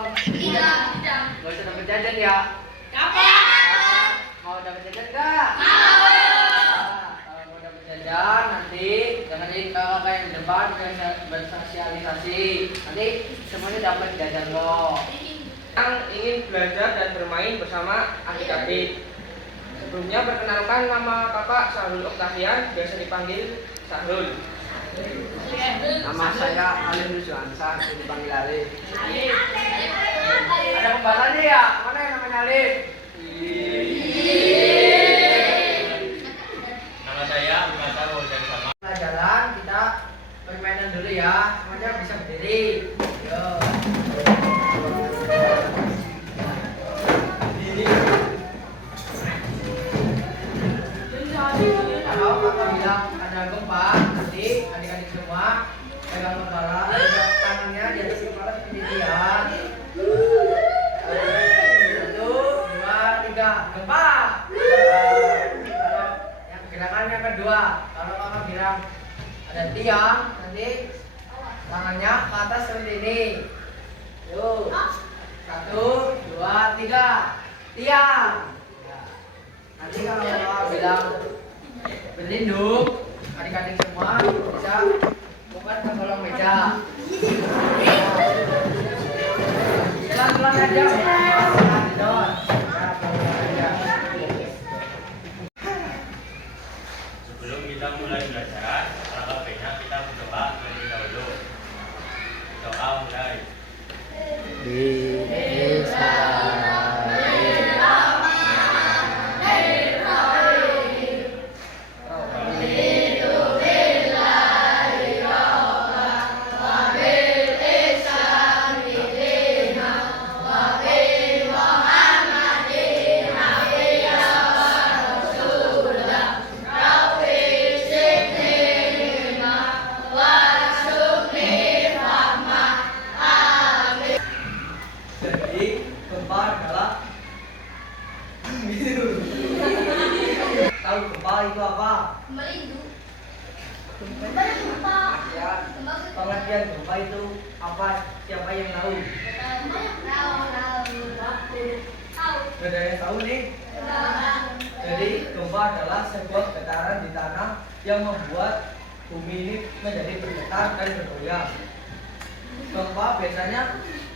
dong? Iya. Gak usah dapat jajan ya? Dapat. Mau dapat jajan nggak? Mau. Kalau mau dapat jajan nanti dengerin kakak yang di depan bersosialisasi. Nanti semuanya dapat jajan kok. Yang ingin belajar dan bermain bersama adik-adik. Sebelumnya perkenalkan, nama kakak Sahrul Oktavian, biasa dipanggil Sahrul. Nama saya Alim Rujuansa, dipanggil Alim. Ada kembarannya ya? Mana yang namanya Alim? Nama saya Mukasa Wajan Sama. Kita jalan, kita permainan dulu ya. Semuanya bisa berdiri. Yo. Kalau kakak bilang ada gempa, nanti adik-adik semua pegang kepala, tangannya di atas kepala seperti ini ya. 1, 2, 3, gempa. Kalau yang gerakan yang kedua, kalau kakak bilang ada tiang, nanti tangannya ke atas seperti ini. Yuk, 1, 2, 3, tiang. Nanti kalau kakak bilang berlindung, adik-adik semua bisa bukan ke kolong meja. Pelan-pelan aja. Sebelum kita mulai belajar, alangkah baiknya kita berdoa terlebih dahulu. Doa mulai. Jadi gempa adalah tahu gempa itu apa? Ya, pengertian gempa itu apa? Siapa yang tahu? Gak ada yang tahu nih. Jadi gempa adalah sebuah getaran di tanah yang membuat bumi ini menjadi bergetar dan bergoyang. Gempa biasanya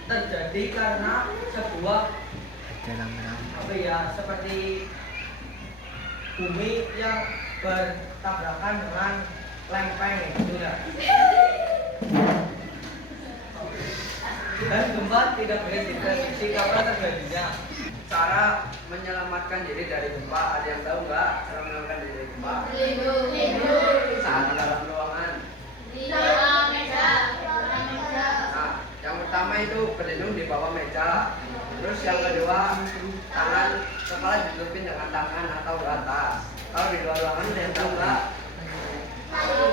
terjadi karena sebuah apa ya, seperti bumi yang bertabrakan dengan lempeng gitu ya. Dan gempa tidak boleh diprediksi kapan terjadinya. Cara menyelamatkan diri dari gempa, ada yang tahu nggak cara menyelamatkan diri dari gempa? Saat dalam ruangan. Nah, yang pertama itu berlindung di bawah meja. Terus yang kedua, tangan kepala ditutupin dengan tangan atau ke atas. Kalau di luar ruangan ada yang tahu nggak? Kalau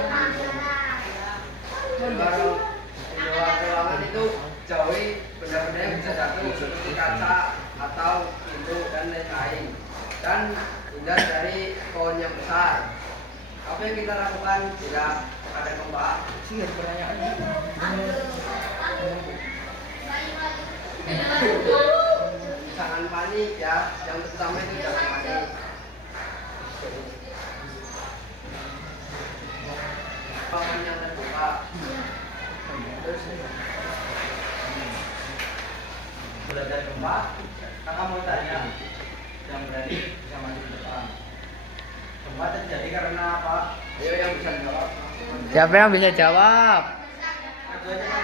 di luar ruangan itu jauhi benda-benda yang bisa jatuh seperti kaca atau pintu dan lain-lain. Dan hindar dari pohon yang besar. Apa yang kita lakukan bila ada gempa? Sih ada pertanyaan. Jangan panik ya. Yang pertama itu jangan panik. Ruangan yang terbuka. Terus belajar gempa, kakak mau tanya, yang berani bisa maju ke depan. Gempa terjadi karena apa? Ayo yang bisa jawab. Siapa yang bisa jawab?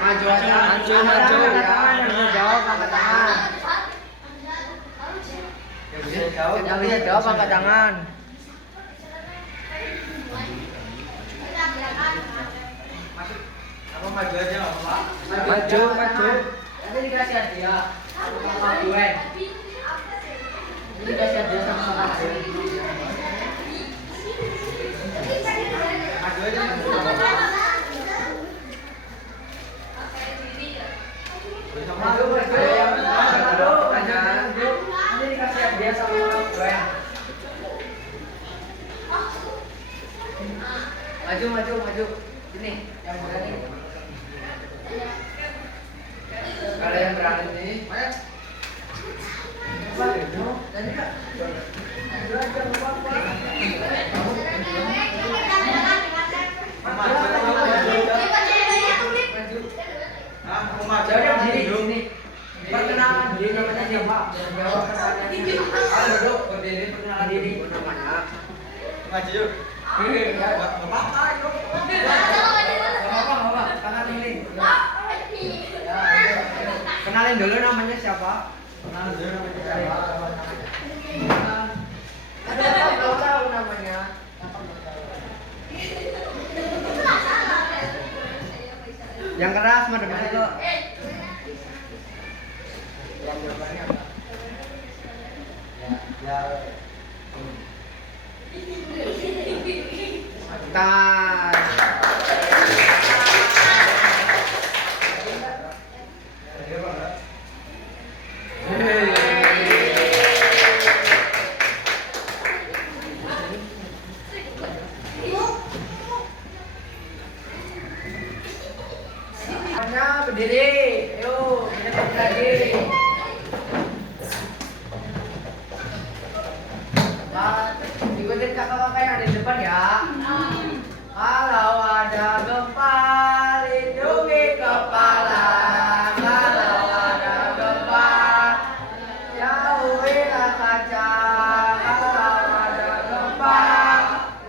Maju aja. Maju. Yang bisa jawab angkat tangan. Yang bisa jawab angkat tangan. Masuk. Apa maju aja nggak apa-apa? Maju. Nanti dikasih hadiah. Sama gue. Ini dikasih hadiah sama gue. Maju aja. Nanti dikasih hadiah sama gue. Maju. Ini yang berani. Ada yang berani nih? Ayo. Jadi kak. Jadi berdiri di sini. Perkenalan diri namanya siapa? Jawab pertanyaannya. Ayo duduk berdiri perkenalan diri namanya. Maju yuk. Enggak apa-apa, yuk. Enggak apa-apa, tangan ini. Kenalin dulu namanya siapa? Kenalin dulu namanya siapa? Ada belum tahu namanya. Yang keras mah depannya kok. Yang depannya apa? Ya. Tangan. Berdiri, yuk, berdiri lagi. Ikutin kakak-kakak yang ada di depan ya. Kalau ada gempa, lindungi kepala. Kalau ada gempa, jauhilah kaca. Kalau ada gempa,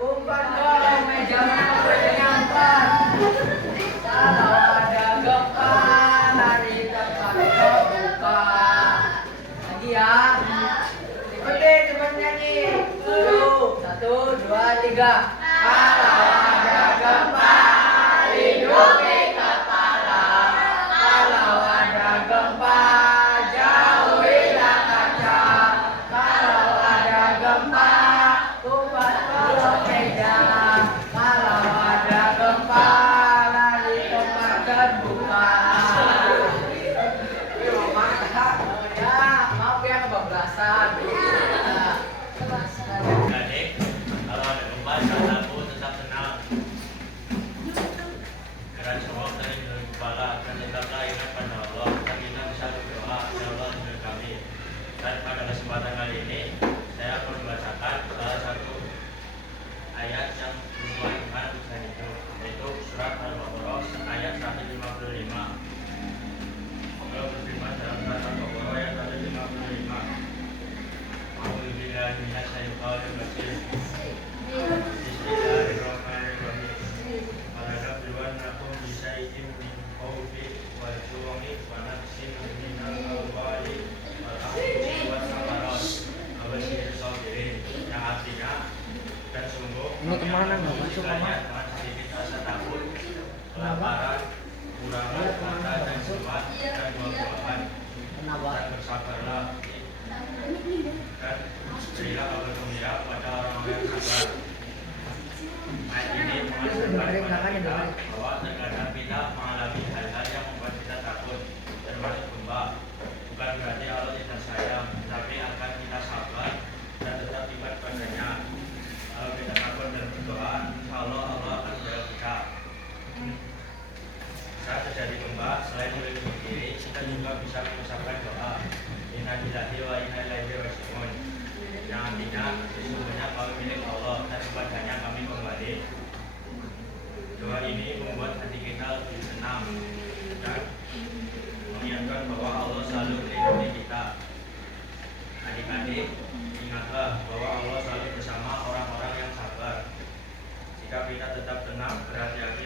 umpan golong meja empat. Kalau ada gempa, lari tempat terbuka. Lagi ya. Ikutin teman nyanyi. 1, 2, 3. Kalau ada gempa, lindungi kepala. Kalau ada gempa, jauhilah kaca. Kalau ada gempa, umpan golong meja. Kalau ada gempa, lari tempat terbuka. Ya, maaf ya kebablasan. Adik, kalau ada gempa jangan takut, tetap tenang. Gerak semua sering dengan kepala dan tetaplah ingat pada Allah dan kita bisa berdoa ya Allah dengan kami. Dan pada kesempatan kali ini saya akan membacakan salah satu ayat yang berupa iman dan hidup, yaitu surat Al-Baqarah ayat 155. Allah berfirman dalam surat Al-Baqarah ayat 155. A'udzubillahi minasyaitonir rajim. Bismillahirrahmanirrahim. Walanabluwannakum bisyai'in min khawfi wal ju'i wa naqsin minal amwali wal anfusi was samarat. Wabashshirus sabirin. Yang artinya dan sungguh Ini kemana nggak masuk, Mama? sedikit rasa takut, kelaparan, kurangan mata dan jiwa dan buah-buahan. Dan bersabarlah dan berilah kabar gembira pada orang-orang yang sabar. Ayat ini mengajarkan bahwa terkadang kita mengalami hal-hal yang membuat kita takut, termasuk gempa. Bukan berarti Allah tidak sayang, tapi akan kita sabar dan tetap ibadah padanya. Kalau kita takut dan berdoa, insya Allah Allah akan menjaga kita. Saat terjadi gempa, selain melindungi diri, kita juga bisa mengucapkan doa. Inna lillahi wa inna ilaihi raji'un. Yang artinya sesungguhnya kami milik Allah dan kepadanya kami kembali. Doa ini membuat hati kita lebih tenang dan mengingatkan bahwa Allah selalu melindungi kita. Adik-adik, ingatlah bahwa Allah selalu bersama orang-orang yang sabar. Jika kita tetap tenang, berhati-hati